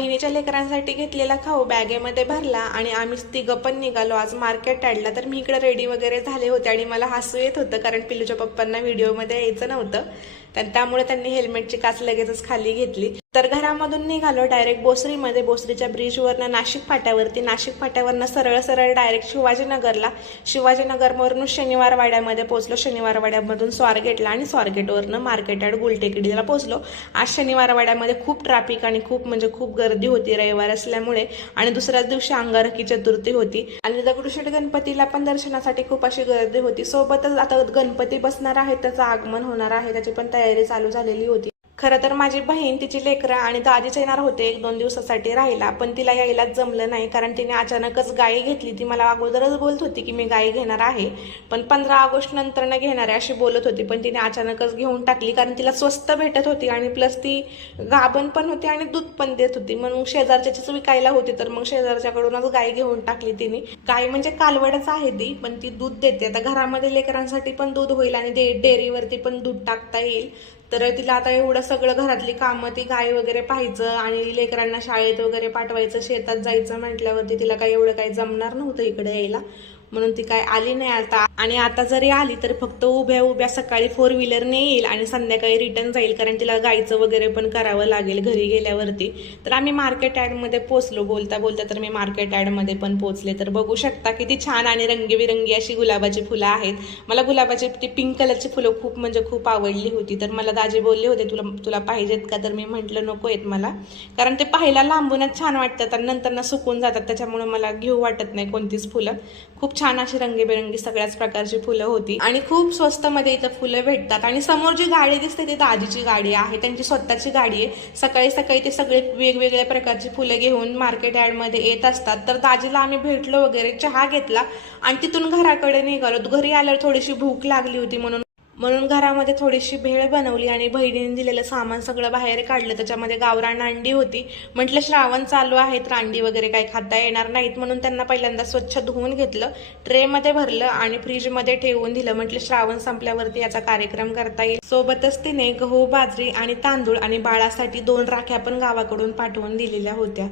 बहिणीच्या लेकरांसाठी घेतलेला खाऊ बॅगेमध्ये भरला आणि आम्ही तिघं पण निघालो आज मार्केट यार्डला। तर मी इकडे रेडी वगैरे झाले होते आणि मला हसू येत होतं कारण पिल्लूच्या पप्पांना व्हिडिओमध्ये यायचं नव्हतं, तर त्यामुळे त्यांनी हेल्मेटची काच लगेचच खाली घेतली। तर घरामधून निघालो डायरेक्ट बोसरीमध्ये, बोसरीच्या ब्रिजवरनं नाशिक फाट्यावरती, नाशिक फाट्यावरनं सरळ सरळ डायरेक्ट शिवाजीनगरला, शिवाजीनगरवरून शनिवार वाड्यामध्ये पोहोचलो, शनिवार वाड्यामधून स्वारगेटला आणि स्वारगेटवरनं मार्केट यार्ड गुलटेकडीला पोहोचलो। आज शनिवार वाड्यामध्ये खूप ट्रॅफिक आणि खूप गर्दी होती रविवार असल्यामुळे, आणि दुसऱ्याच दिवशी अंगारकी चतुर्थी होती आणि दगडूशेठ गणपतीला पण दर्शनासाठी खूप अशी गर्दी होती। सोबतच आता गणपती बसणार आहे, त्याचं आगमन होणार आहे, त्याची पण तयारी चालू झालेली होती। खरं तर माझी बहीण, तिची लेकरं आणि दाजीच येणार होते 1-2 दिवसासाठी राहायला, पण तिला यायलाच जमलं नाही कारण तिने अचानकच गाई घेतली। ती मला अगोदरच बोलत होती की मी गाई घेणार आहे, पण 15 ऑगस्ट नंतर घेणार आहे अशी बोलत होती, पण तिने अचानकच घेऊन टाकली कारण तिला स्वस्त भेटत होती आणि प्लस ती गाभण पण होती आणि दूध पण देत होती, म्हणून शेजारच्याचीच विकायला होती, तर मग शेजारच्याकडूनच गाय घेऊन टाकली तिने। गाय म्हणजे कालवडच आहे ती, पण ती दूध देते। आता घरामध्ये लेकरांसाठी पण दूध होईल आणि डेअरीवरती पण दूध टाकता येईल, तर तिला आता एवढं सगळं घरातली कामं, ती गाय वगैरे पाहायचं आणि लेकरांना शाळेत वगैरे पाठवायचं, शेतात जायचं म्हटल्यावरती तिला काही एवढं काही जमणार नव्हतं इकडे यायला, म्हणून ती काय आली नाही आता। आणि आता जरी आली तर फक्त उभ्या सकाळी 4 व्हीलरने येईल आणि संध्याकाळी रिटर्न जाईल कारण तिला गायचं वगैरे पण करावं लागेल घरी गेल्यावरती। तर आम्ही मार्केट यार्डमध्ये पोहोचलो, बोलता बोलता तर मी मार्केट यार्डमध्ये पण पोहोचले। तर बघू शकता किती छान आणि रंगीबिरंगी अशी गुलाबाची फुलं आहेत। मला गुलाबाची ती पिंक कलरची फुलं खूप आवडली होती, तर मला दाजी बोलले होते तुला पाहिजेत का, तर मी म्हटलं नको आहेत मला, कारण ते पाहायला लांबूनच छान वाटतात आणि नंतर सुकून जातात, त्याच्यामुळे मला घेऊ वाटत नाही कोणतीच फुलं। खूप छान अशी रंगीबेरंगी सगळ्याच प्रकारची फुलं होती आणि खूप स्वस्त मध्ये इथं फुलं भेटतात। आणि समोर जी गाडी दिसते ती दाजीची गाडी आहे, त्यांची स्वतःची गाडी आहे। सकाळी सकाळी ते सगळे वेगवेगळ्या प्रकारची फुलं घेऊन मार्केट यार्ड मध्ये येत असतात। तर दाजीला आम्ही भेटलो वगैरे, चहा घेतला आणि तिथून घराकडे निघालो। घरी आल्यावर थोडीशी भूक लागली होती म्हणून घरामध्ये थोडीशी भेळ बनवली आणि बहिणीने दिलेलं सामान सगळं बाहेर काढलं, त्याच्यामध्ये गावरान अंडी होती। म्हटलं श्रावण चालू आहे तर अंडी वगैरे काही खाता येणार नाहीत, म्हणून त्यांना पहिल्यांदा स्वच्छ धुवून घेतलं, ट्रेमध्ये भरलं आणि फ्रीजमध्ये ठेवून दिलं। म्हटलं श्रावण संपल्यावरती याचा कार्यक्रम करता येईल। सोबतच तिने गहू, बाजरी आणि तांदूळ आणि बाळासाठी 2 राख्या पण गावाकडून पाठवून दिलेल्या होत्या।